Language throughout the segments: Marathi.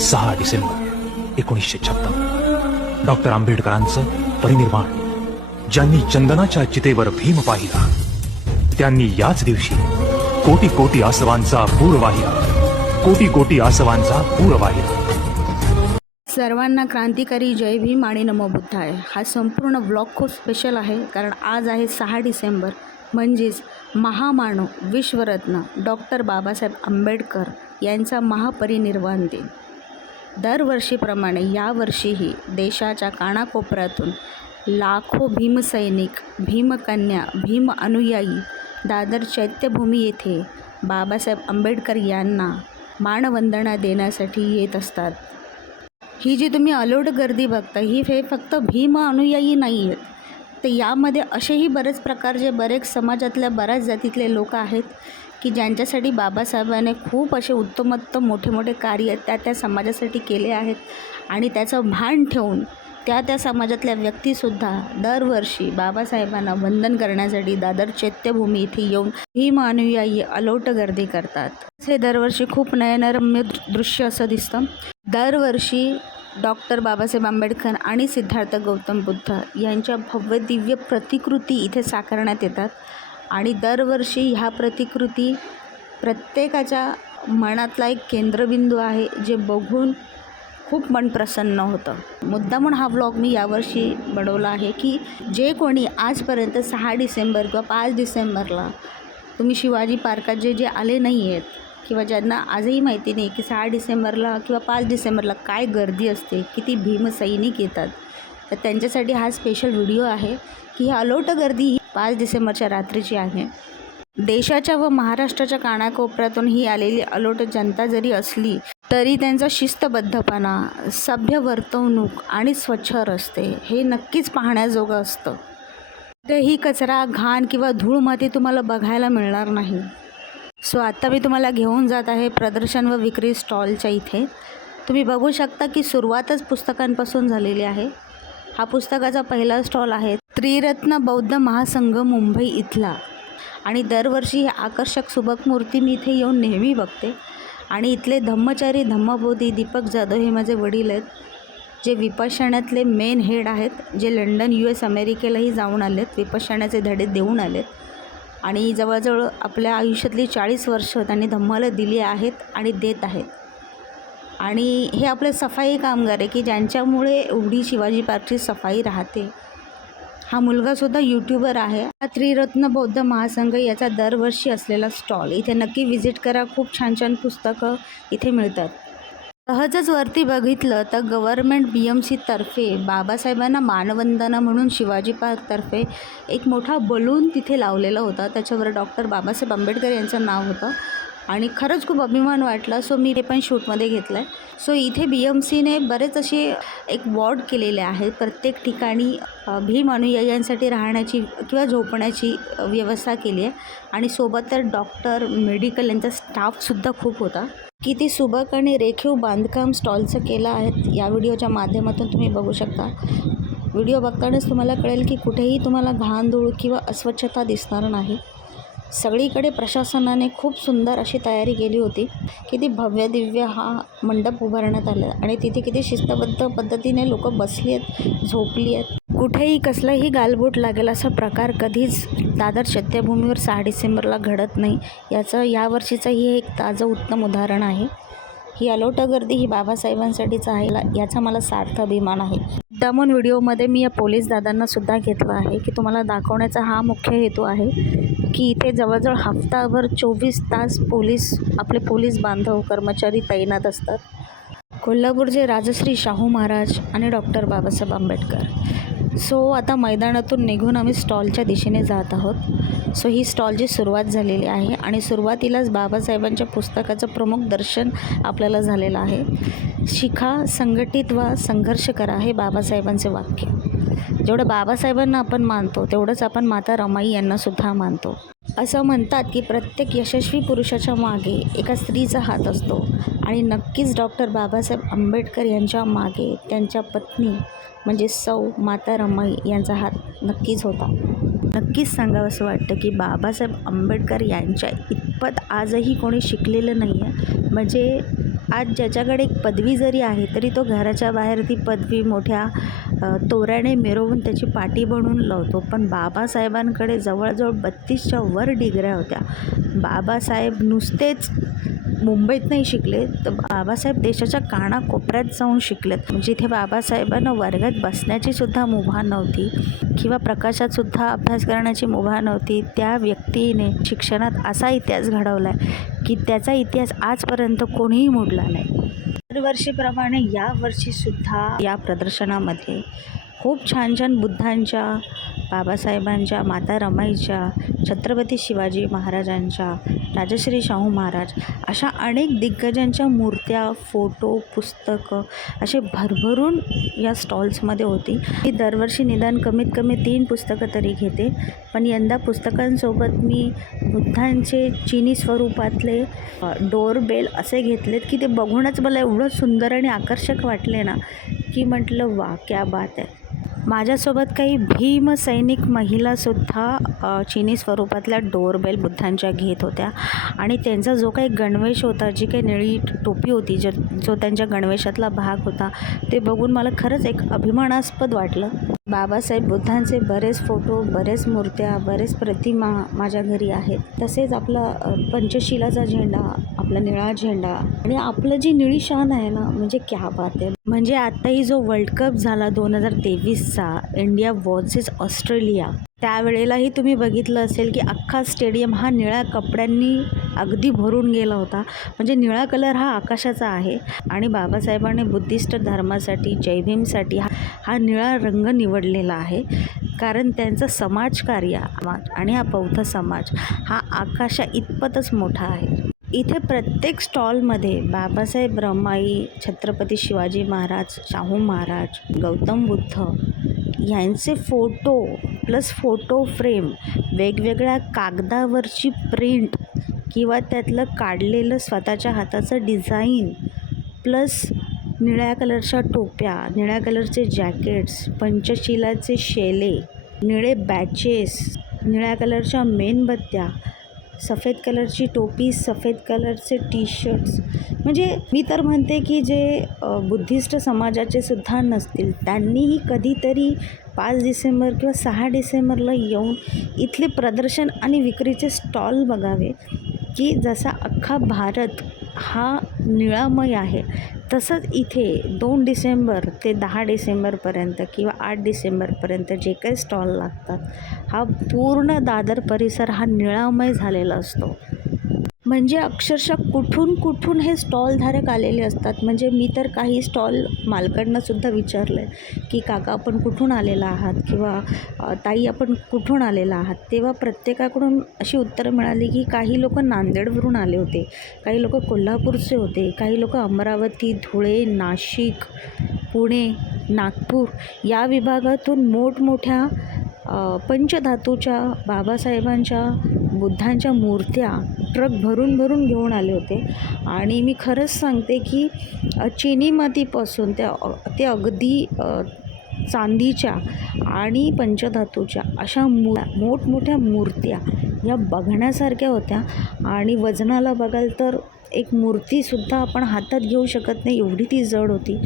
6 डिसेंबर 1956 डॉक्टर आंबेडकरांचं परिनिर्वाण. ज्यांनी चंदनाच्या चितेवर भीम पाहिला, त्यांनी याच दिवशी कोटी कोटी आसवांचा पूर वाहिला, कोटी कोटी आसवांचा पूर वाहिला. सर्वांना क्रांतिकारी जय भीम आणि नमो बुद्धाय. हा संपूर्ण व्लॉग खूप स्पेशल आहे, कारण आज आहे 6 डिसेंबर, म्हणजेच महामानव विश्वरत्न डॉक्टर बाबासाहेब आंबेडकर यांचा महापरिनिर्वाण दिन. दरवर्षीप्रमाणे यावर्षीही देशाच्या कानाकोपऱ्यातून लाखो भीमसैनिक, भीमकन्या, भीम अनुयायी दादर चैत्यभूमी येथे बाबासाहेब आंबेडकर यांना मानवंदना देण्यासाठी येत असतात. ही जी तुम्ही अलोट गर्दी बघता, ही फक्त भीम अनुयायी नाही आहेत, तर यामध्ये असेही बरेच प्रकारचे बरेच समाजातल्या बऱ्याच जातीतले लोक आहेत की ज्यांच्यासाठी बाबासाहेबांनी खूप असे उत्तमोत्तम मोठे मोठे कार्य त्या समाजासाठी केले आहेत. आणि त्याचं भान ठेवून त्या समाजातल्या व्यक्तीसुद्धा दरवर्षी बाबासाहेबांना वंदन करण्यासाठी दादर चैत्यभूमी इथे येऊन भीम अनुयायी अलोट गर्दी करतात. हे दरवर्षी खूप नयनरम्य दृश्य असं दिसतं. दरवर्षी डॉक्टर बाबासाहेब आंबेडकर आणि सिद्धार्थ गौतम बुद्ध यांच्या भव्य दिव्य प्रतिकृती इथे साकारण्यात येतात. आणि दरवर्षी ह्या प्रतिकृती प्रत्येकाच्या मनातला एक केंद्रबिंदू आहे, जे बघून खूप मन प्रसन्न होतं. मुद्दामून हा व्लॉग मी यावर्षी बनवला आहे की जे कोणी आजपर्यंत 6 डिसेंबर किंवा 5 डिसेंबरला तुम्ही शिवाजी पार्कात जे आले नाही आहेत, किंवा ज्यांना आजही माहिती नाही की 6 डिसेंबरला किंवा 5 डिसेंबरला काय गर्दी असते, किती भीमसैनिक येतात, तर त्यांच्यासाठी हा स्पेशल व्हिडिओ आहे की ही अलोट गर्दी ही 5 डिसेंबरच्या रात्रीची आहे. देशाच्या व महाराष्ट्राच्या कानाकोपऱ्यातून ही आलेली अलोट जनता जरी असली तरी त्यांचा शिस्तबद्धपणा, सभ्य वर्तवणूक आणि स्वच्छ रस्ते हे नक्कीच पाहण्याजोगं असतं. तेही कचरा, घाण किंवा धूळ माती तुम्हाला बघायला मिळणार नाही. सो आता मी तुम्हाला घेऊन जात आहे प्रदर्शन व विक्री स्टॉलच्या इथे. तुम्ही बघू शकता की सुरुवातच पुस्तकांपासून झालेली आहे. हा पुस्तकाचा पहिला स्टॉल आहे त्रिरत्न बौद्ध महासंघ मुंबई इथला. आणि दरवर्षी आकर्षक सुबक मूर्ती मी इथे येऊन नेहमी बघते. आणि इथले धम्मचारी धम्मबोधी दीपक जाधव हे माझे वडील आहेत, जे विपश्यनातले मेन हेड आहेत, जे लंडन, US, अमेरिकेलाही जाऊन आलेत, विपश्यनाचे धडे देऊन आलेत. आणि जवळजवळ आपल्या आयुष्यातली 40 वर्ष त्यांनी धम्माला दिली आहेत आणि देत आहेत. आणि हे आपले सफाई कामगार आहे की ज्यांच्यामुळे एवढी शिवाजी पार्कची सफाई राहते. हा मुलगासुद्धा यूट्यूबर आहे. हा त्रिरत्न बौद्ध महासंघ याचा दरवर्षी असलेला स्टॉल इथे नक्की व्हिजिट करा. खूप छान छान पुस्तकं इथे मिळतात. सहजच वरती बघितलं तर गव्हर्मेंट BMC तर्फे बाबासाहेबांना मानवंदना म्हणून शिवाजी पार्कतर्फे एक मोठा बलून तिथे लावलेला होता. त्याच्यावर डॉक्टर बाबासाहेब आंबेडकर यांचं नाव होतं आणि खरंच खूप अभिमान वाटला. सो मी ते पण शूटमध्ये घेतलं आहे. सो इथे BMCने बरेच असे एक वॉर्ड केलेले आहेत. प्रत्येक ठिकाणी भीम अनुयायांसाठी राहण्याची किंवा झोपण्याची व्यवस्था केली आहे. आणि सोबत तर डॉक्टर, मेडिकल यांचा स्टाफसुद्धा खूप होता. किती सुबक आणि रेखीव बांधकाम स्टॉलचं केलं आहे या व्हिडिओच्या माध्यमातून तुम्ही बघू शकता. व्हिडिओ बघतानाच तुम्हाला कळेल की कुठेही तुम्हाला घाण, धूळ किंवा अस्वच्छता दिसणार नाही. सगळीकडे प्रशासनाने खूप सुंदर अशी तयारी केली होती. किती भव्य दिव्य हा मंडप उभारण्यात आला आणि तिथे किती शिस्तबद्ध पद्धतीने लोक बसली आहेत, झोपली आहेत. कुठेही कसलाही गालबोट लागेल असा प्रकार कधीच दादर चैत्यभूमीवर 6 डिसेंबरला घडत नाही. याचं यावर्षीचं ही एक ताजं उत्तम उदाहरण आहे. ही अलोट गर्दी ही बाबासाहेबांसाठीच आहे, याचा मला सार्थ अभिमान आहे. मुद्दामून व्हिडिओमध्ये मी या पोलीस दादांनासुद्धा घेतलं आहे की तुम्हाला दाखवण्याचा हा मुख्य हेतू आहे की इथे जवळजवळ हफ्ताभर 24 तास आपले पोलीस बांधव, कर्मचारी तैनात असतात. कोल्हापूरचे राजश्री शाहू महाराज आणि डॉक्टर बाबासाहेब आंबेडकर. सो आता मैदानातून निघून आम्ही स्टॉलच्या दिशेने जात आहोत. सो ही स्टॉलची सुरुवात झालेली आहे आणि सुरुवातीलाच बाबासाहेबांच्या पुस्तकाचं प्रमुख दर्शन आपल्याला झालेलं आहे. शिका, संघटित व्हा, संघर्ष करा हे बाबासाहेबांचे वाक्य. जेवढं बाबासाहेबांना आपण मानतो तेवढंच आपण माता रमाई यांनासुद्धा मानतो. असं म्हणतात की प्रत्येक यशस्वी पुरुषाच्या मागे एका स्त्रीचा हात असतो आणि नक्कीच डॉक्टर बाबासाहेब आंबेडकर यांच्या मागे त्यांच्या पत्नी म्हणजे सौ माता रमाई यांचा हात नक्कीच होता. नक्कीच सांगावं असं वाटतं की बाबासाहेब आंबेडकर यांच्या इतपत आजही कोणी शिकलेलं नाही आहे. म्हणजे आज ज्याच्याकडे एक पदवी जरी आहे तरी तो घराच्या बाहेर ती पदवी मोठ्या तोऱ्याने मिरवून त्याची पाटी बनवून लावतो. पण बाबासाहेबांकडे जवळजवळ 32च्या वर डिग्र्या होत्या. बाबासाहेब नुसतेच मुंबईत नाही शिकले, तर बाबासाहेब देशाच्या कानाकोपऱ्यात जाऊन शिकलेत. जिथे बाबासाहेबांना वर्गात बसण्याची सुद्धा मुभा नव्हती किंवा प्रकाशात सुद्धा अभ्यास करण्याची मुभा नव्हती, त्या व्यक्तीने शिक्षणात असा इतिहास घडवला आहे की त्याचा इतिहास आजपर्यंत कोणीही मोडला नाही. दरवर्षीप्रमाणे यावर्षीसुद्धा या प्रदर्शनामध्ये खूप छान छान बुद्धांच्या, बाबासाहेबांच्या, माता रमाईच्या, छत्रपती शिवाजी महाराजांच्या, राजश्री शाहू महाराज अशा अनेक दिग्गजांच्या मूर्त्या, फोटो, पुस्तकं असे भरभरून या स्टॉल्समध्ये होती. मी दरवर्षी निदान कमीत कमी 3 पुस्तकं तरी घेते, पण यंदा पुस्तकांसोबत मी बुद्धांचे चिनी स्वरूपातले डोरबेल असे घेतलेत की ते बघूनच मला एवढं सुंदर आणि आकर्षक वाटले ना की म्हटलं वा क्या बात आहे. माझ्यासोबत काही भीमसैनिक महिलासुद्धा चिनी स्वरूपातल्या डोरबेल बुद्धांच्या घेत होत्या आणि त्यांचा जो काही गणवेश होता, जी काही निळी टोपी होती, जो त्यांच्या गणवेशातला भाग होता, ते बघून मला खरंच एक अभिमानास्पद वाटलं. बाबासाहेब बुद्धांचे बरेच फोटो, बरेच मूर्त्या, बरेच प्रतिमा माझ्या घरी आहेत. तसेच आपला पंचशिलाचा झेंडा, आपला निळा झेंडा आणि आपलं जी निळी शान आहे ना, म्हणजे क्या बात आहे. म्हणजे आत्ताही जो वर्ल्ड कप झाला 2023चा इंडिया वर्सेस ऑस्ट्रेलिया, त्यावेळेलाही तुम्ही बघितलं असेल की अख्खा स्टेडियम हा निळ्या कपड्यांनी अगदी भरून गेला होता. म्हणजे निळा कलर हा आकाशाचा आहे आणि बाबासाहेबांनी बुद्धिस्ट धर्मासाठी, जय भीमसाठी हा निळा रंग निवडलेला आहे. कारण त्यांचं समाजकार्य आणि हा बौद्ध समाज हा आकाशा इतपतच मोठा आहे. इथे प्रत्येक स्टॉलमध्ये बाबासाहेब, रमाई, छत्रपती शिवाजी महाराज, शाहू महाराज, गौतम बुद्ध यांचे फोटो प्लस फोटो फ्रेम, वेगवेगळ्या कागदावरची प्रिंट किंवा त्यातलं काढलेलं स्वतःच्या हाताचं डिझाईन, प्लस निळ्या कलरच्या टोप्या, निळ्या कलरचे जॅकेट्स, पंचशिलाचे शेले, निळे बॅचेस, निळ्या कलरच्या मेणबत्त्या, सफेद कलरची टोपी, सफेद कलरचे टी शर्ट्स. म्हणजे मी तर म्हणते की जे बुद्धिस्ट समाजाचे सुद्धा नसतील त्यांनीही कधीतरी 5 डिसेंबर किंवा 6 डिसेंबरला येऊन इथले प्रदर्शन आणि विक्रीचे स्टॉल बघावे की जसा अख्खा भारत हा निळामय आहे, तसंच इथे 2 डिसेंबर ते 10 डिसेंबरपर्यंत किंवा 8 डिसेंबरपर्यंत जे काही स्टॉल लागतात, हा पूर्ण दादर परिसर हा निळामय झालेला असतो. म्हणजे अक्षरशः कुठून कुठून हे स्टॉलधारक आलेले असतात. म्हणजे मी तर काही स्टॉल मालकांनासुद्धा विचारलं आहे की काका आपण कुठून आलेला आहात किंवा ताई आपण कुठून आलेला आहात. तेव्हा प्रत्येकाकडून अशी उत्तरं मिळाली की काही लोक नांदेडवरून आले होते, काही लोक कोल्हापूरचे होते, काही लोक अमरावती, धुळे, नाशिक, पुणे, नागपूर या विभागातून मोठमोठ्या पंचधातूच्या बाबासाहेबांच्या, बुद्धांच्या मूर्त्या ट्रक भरून भरून घेऊन आले होते. आणि मी खरंच सांगते की चिनी मातीपासून ते अगदी चांदीच्या आणि पंचधातूच्या अशा मोठमोठ्या मूर्त्या या बघण्यासारख्या होत्या. आणि वजनाला बघाल तर एक मूर्तीसुद्धा आपण हातात घेऊ शकत नाही एवढी ती जड होती.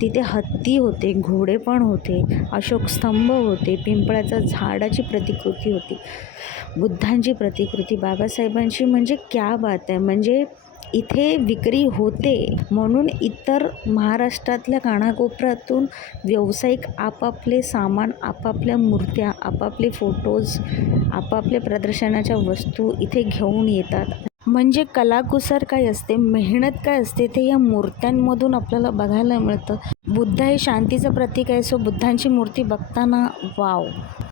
तिथे हत्ती होते, घोडे पण होते, अशोक स्तंभ होते, पिंपळाच्या झाडाची प्रतिकृती होती, बुद्धांची प्रतिकृती, बाबासाहेबांची. म्हणजे क्या बात आहे. म्हणजे इथे विक्री होते म्हणून इतर महाराष्ट्रातल्या कानाकोपऱ्यातून व्यावसायिक आपापले सामान, आपापल्या मूर्त्या, आपापले फोटोज, आपापल्या प्रदर्शनाच्या वस्तू इथे घेऊन येतात. म्हणजे कलाकुसर काय असते, मेहनत काय असते ते या मूर्त्यांमधून आपल्याला बघायला मिळतं. बुद्ध हे शांतीचं प्रतीक आहे. सो बुद्धांची मूर्ती बघताना वाव.